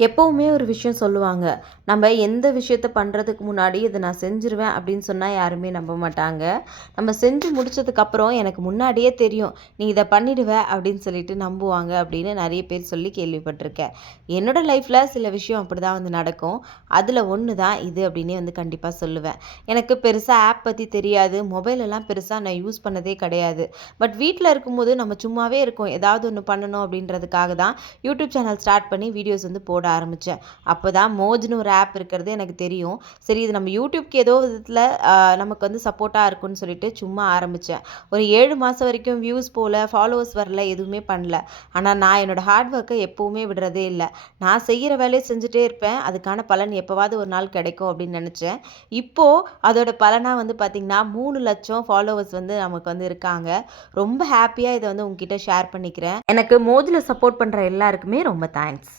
எப்பவுமே ஒரு விஷயம் சொல்லுவாங்க. நம்ம எந்த விஷயத்த பண்றதுக்கு முன்னாடி இத நான் செஞ்சுருவேன் அப்படின்னு சொன்னா யாருமே நம்ப மாட்டாங்க. நம்ம செஞ்சு முடிச்சதுக்கப்புறம் எனக்கு முன்னாடியே தெரியும். நீ இத பண்ணிடுவ அப்படின்னு சொல்லிட்டு நம்புவாங்க அப்படின்னு நெறைய பேர் சொல்லி கேள்விப்பட்டிருக்கேன். என்னோட லைஃப்ல சில விஷயம் அப்படிதான் வந்து நடக்கும். அதுல ஒண்ணு தான் இது அப்படின்னே வந்து கண்டிப்பா சொல்லுவேன். எனக்கு பெருசா ஆப் பத்தி தெரியாது. மொபைல் எல்லாம் பெருசா நான் யூஸ் பண்ணதே கிடையாது. பட் வீட்ல இருக்கும்போது நம்ம சும்மாவே இருக்கோம். ஏதாவது ஒண்ணு பண்ணணும் அப்படின்றதுக்காக தான் யூடியூப் சேனல் ஸ்டார்ட் பண்ணி வீடியோஸ் வந்து போட ஆரம்பிச்சேன். அப்பதான் மோஜ்ன்னு ஒரு ஆப் இருக்கிறது எனக்கு தெரியும். சரி இது நம்ம யூடியூப்க்கு ஏதோ விதத்துல நமக்கு வந்து சப்போர்ட்டா இருக்கும்னு சொல்லிட்டு சும்மா ஆரம்பிச்சேன். ஒரு 7 மாசம் வரைக்கும் வியூஸ் போல, ஃபாலோவர்ஸ் வரல, எதுவுமே பண்ணல. ஆனா நான் என்னோட ஹார்ட் ஒர்க்க எப்பவுமே விடுறதே இல்ல. நான் செய்யற வேலைய செஞ்சுட்டே இருப்பேன். அதுக்கான பலன் எப்பவாவது ஒரு நாள் கிடைக்கும் அப்படின்னு நெனச்சேன். இப்போ அதோட பலனா வந்து பார்த்தீங்கன்னா, 3,00,000 ஃபாலோவர்ஸ் வந்து நமக்கு வந்து இருக்காங்க. ரொம்ப ஹேப்பியா இத வந்து உங்ககிட்ட ஷேர் பண்ணிக்கிறேன். எனக்கு மோஜ்ல சப்போர்ட் பண்ற எல்லாருக்குமே ரொம்ப தேங்க்ஸ்.